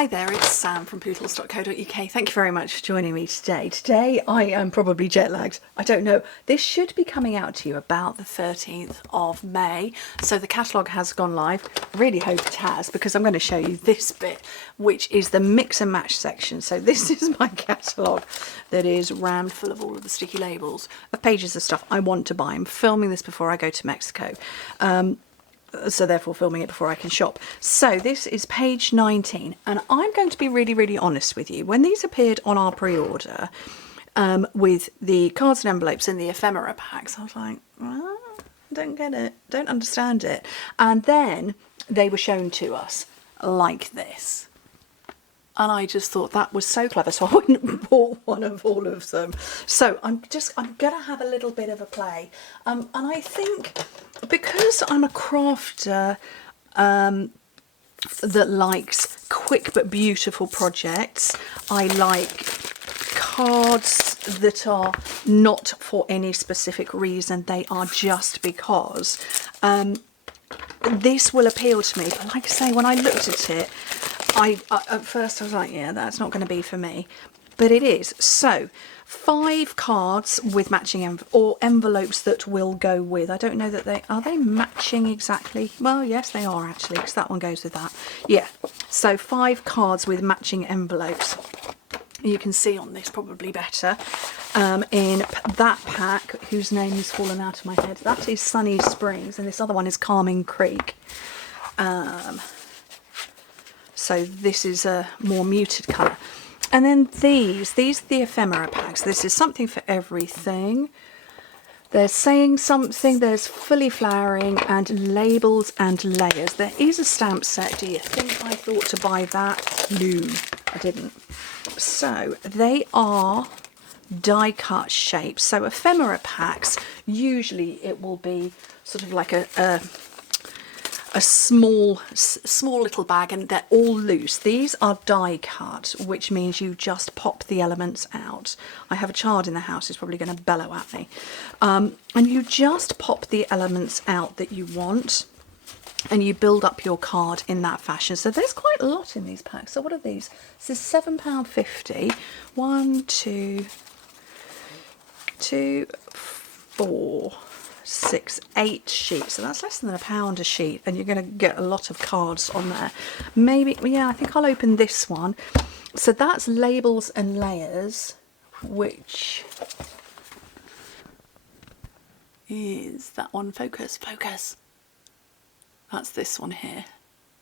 Hi there, it's Sam from Pootles.co.uk. Thank you very much for joining me today. Today I am probably jet lagged. I don't know. This should be coming out to you about the 13th of May. So the catalogue has gone live. I really hope it has, because I'm going to show you this bit, which is the mix and match section. So this is my catalogue that is rammed full of all of the sticky labels of pages of stuff I want to buy. I'm filming this before I go to Mexico. So therefore filming it before I can shop. So this is page 19, and I'm going to be really honest with you. When these appeared on our pre-order with the cards and envelopes in the ephemera packs, I was like, I don't get it, don't understand it. And then they were shown to us like this. And I just thought that was so clever, so I wouldn't have bought one of all of them. So I'm going to have a little bit of a play. And I think because I'm a crafter that likes quick but beautiful projects, I like cards that are not for any specific reason, they are just because. This will appeal to me, but like I say, when I looked at it, at first I was like, yeah, that's not going to be for me, but it is. So 5 cards with matching envelopes that will go with. I don't know that are they matching exactly? Well, yes, they are actually, because that one goes with that. Yeah, so 5 cards with matching envelopes. You can see on this probably better. In that pack, whose name has fallen out of my head, that is Sunny Springs, and this other one is Calming Creek. So this is a more muted colour. And then these are the ephemera packs. This is something for everything. There's saying something, there's fully flowering, and labels and layers. There is a stamp set. Do you think I thought to buy that? No, I didn't. So they are die cut shapes. So ephemera packs, usually it will be sort of like a small little bag, and they're all loose. These are die cut, which means you just pop the elements out. I have a child in the house who's probably going to bellow at me. And you just pop the elements out that you want, and you build up your card in that fashion. So there's quite a lot in these packs. So what are these? This is £7.50. 1, 2, 4, 6, 8 sheets, so that's less than £1 a sheet, and you're going to get a lot of cards on there. Maybe, yeah, I think I'll open this one. So that's labels and layers, which is that one. Focus. That's this one here.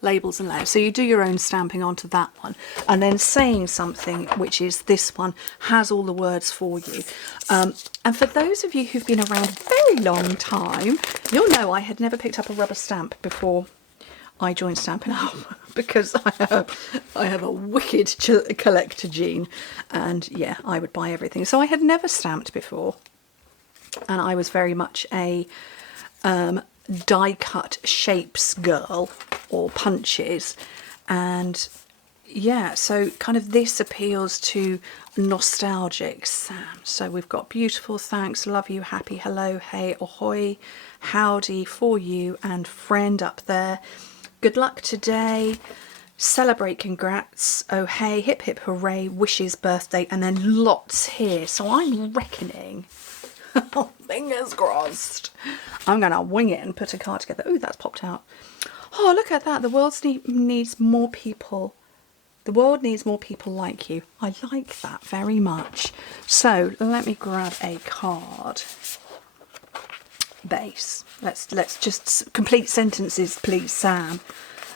Labels and layers. So you do your own stamping onto that one, and then saying something, which is this one, has all the words for you. And for those of you who've been around a very long time, you'll know I had never picked up a rubber stamp before I joined Stampin' because I have a wicked collector gene, and yeah, I would buy everything. So I had never stamped before, and I was very much a die cut shapes girl, or punches, and yeah, so kind of this appeals to nostalgic Sam. So we've got beautiful, thanks, love you, happy, hello, hey, ahoy, howdy, for you, and friend up there, good luck today, celebrate, congrats, oh hey, hip hip hooray, wishes, birthday, and then lots here. So I'm reckoning, fingers crossed, I'm gonna wing it and put a card together. Oh, that's popped out. Oh, look at that. The world needs more people. The world needs more people like you. I like that very much. So let me grab a card base. Let's just complete sentences, please, Sam.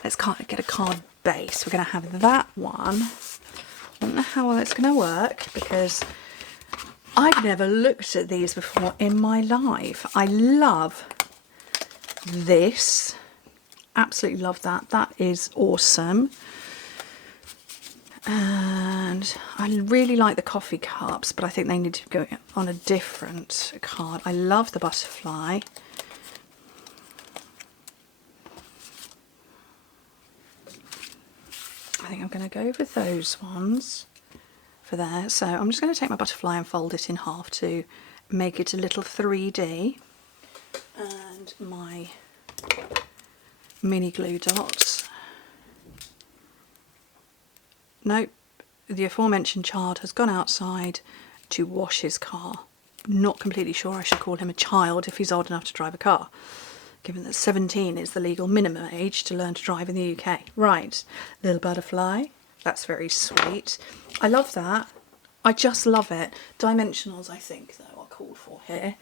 Let's get a card base. We're going to have that one. I don't know how well it's going to work, because I've never looked at these before in my life. I love this. Absolutely love that. That is awesome. And I really like the coffee cups, but I think they need to go on a different card. I love the butterfly. I think I'm going to go with those ones for there. So I'm just going to take my butterfly and fold it in half to make it a little 3D. And my mini glue dots. nope, the aforementioned child has gone outside to wash his car. Not completely sure I should call him a child if he's old enough to drive a car, given that 17 is the legal minimum age to learn to drive in the UK. Right, little butterfly. That's very sweet. I love that. I just love it. Dimensionals, I think, though, are called for here.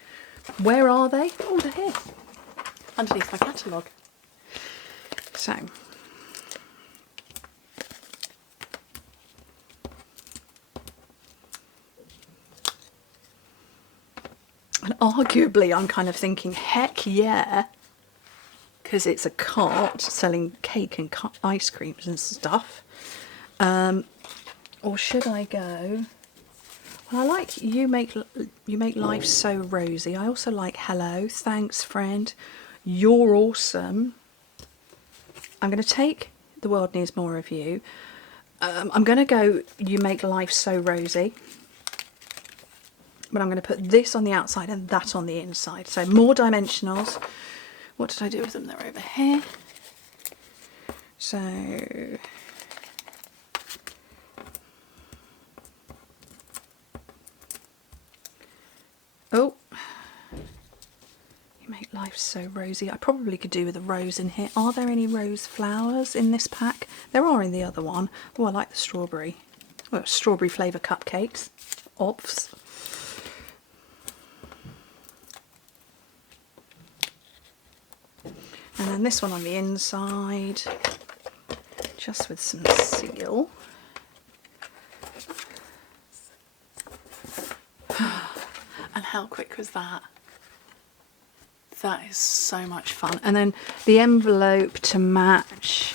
Where are they? Oh, they're here, underneath my catalogue. So, and arguably I'm kind of thinking, heck yeah, because it's a cart selling cake and ice creams and stuff. Or should I go? Well, I like you make life so rosy. I also like hello, thanks friend, you're awesome. I'm going to take the world needs more of you. I'm going to go you make life so rosy. But I'm going to put this on the outside and that on the inside. So more dimensionals. What did I do with them? They're over here. So oh, you make life so rosy. I probably could do with a rose in here. Are there any rose flowers in this pack? There are in the other one. Oh, I like the strawberry. Well, strawberry flavour cupcakes. Ops. And then this one on the inside, just with some seal. And how quick was that? That is so much fun. And then the envelope to match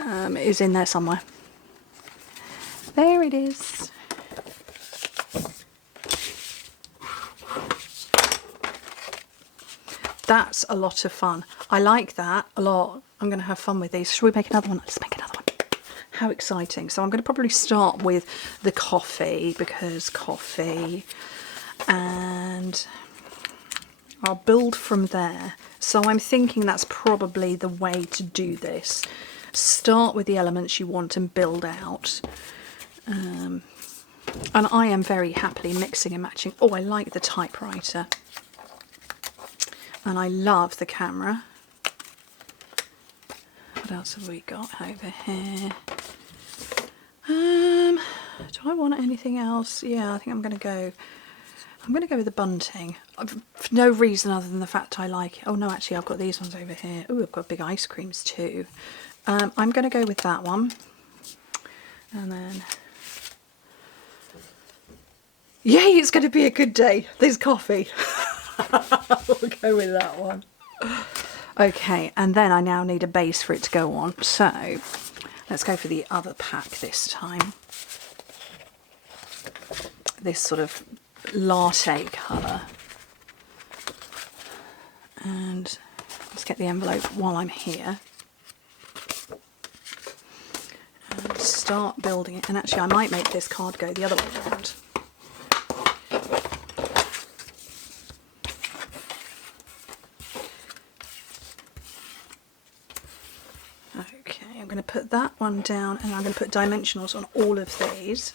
is in there somewhere. There it is. That's a lot of fun. I like that a lot. I'm going to have fun with these. Should we make another one? Let's make another one. How exciting. So I'm going to probably start with the coffee, because coffee, and I'll build from there. So I'm thinking that's probably the way to do this. Start with the elements you want and build out. And I am very happily mixing and matching. Oh, I like the typewriter. And I love the camera. What else have we got over here? Do I want anything else? Yeah, I think I'm going to go with the bunting. For no reason other than the fact I like it. Oh no, actually I've got these ones over here. Oh, I've got big ice creams too. I'm going to go with that one. And then, yay, it's going to be a good day. There's coffee. We'll go with that one. Okay, and then I now need a base for it to go on. So let's go for the other pack this time. This sort of latte colour. And let's get the envelope while I'm here. And start building it. And actually I might make this card go the other way around. Okay, I'm going to put that one down and I'm going to put dimensionals on all of these.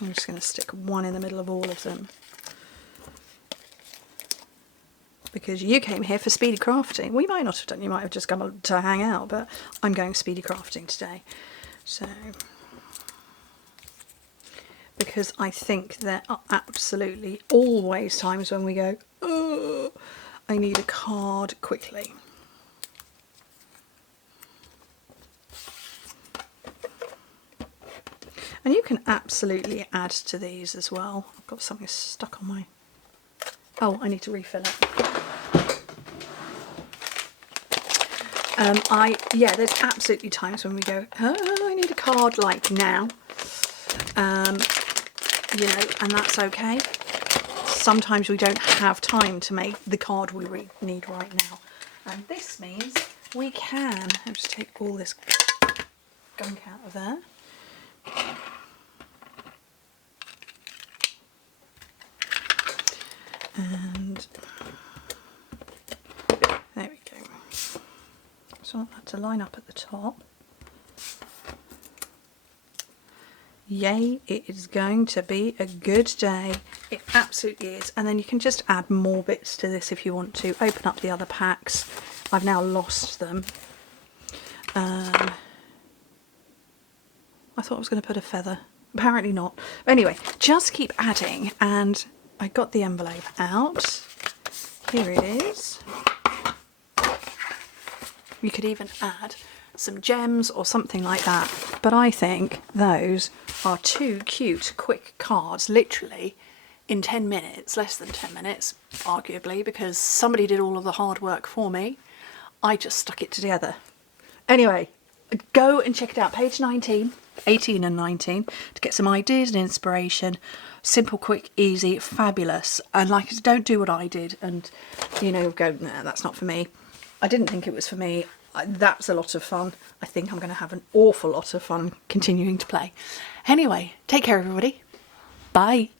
I'm just going to stick one in the middle of all of them. Because you came here for speedy crafting. We might not have done, you might have just come to hang out, but I'm going speedy crafting today. So, because I think there are absolutely always times when we go, oh, I need a card quickly. And you can absolutely add to these as well. I've got something stuck on my... Oh, I need to refill it. Yeah, there's absolutely times when we go, oh, I need a card like now. You know, and that's okay. Sometimes we don't have time to make the card we need right now. And this means we can. I'll just take all this gunk out of there. And there we go. just want that to line up at the top. Yay, it is going to be a good day. It absolutely is. And then you can just add more bits to this if you want to. Open up the other packs. I've now lost them. I thought I was going to put a feather. Apparently not. Anyway, just keep adding, and I got the envelope out. Here it is. You could even add some gems or something like that, but I think those are two cute quick cards, literally in 10 minutes, less than 10 minutes arguably, because somebody did all of the hard work for me. I just stuck it together. Anyway, go and check it out, page 19, 18 and 19, to get some ideas and inspiration. Simple, quick, easy, fabulous. And like, don't do what I did and, you know, go, nah, that's not for me. I didn't think it was for me. That's a lot of fun. I think I'm going to have an awful lot of fun continuing to play. Anyway, take care everybody. Bye.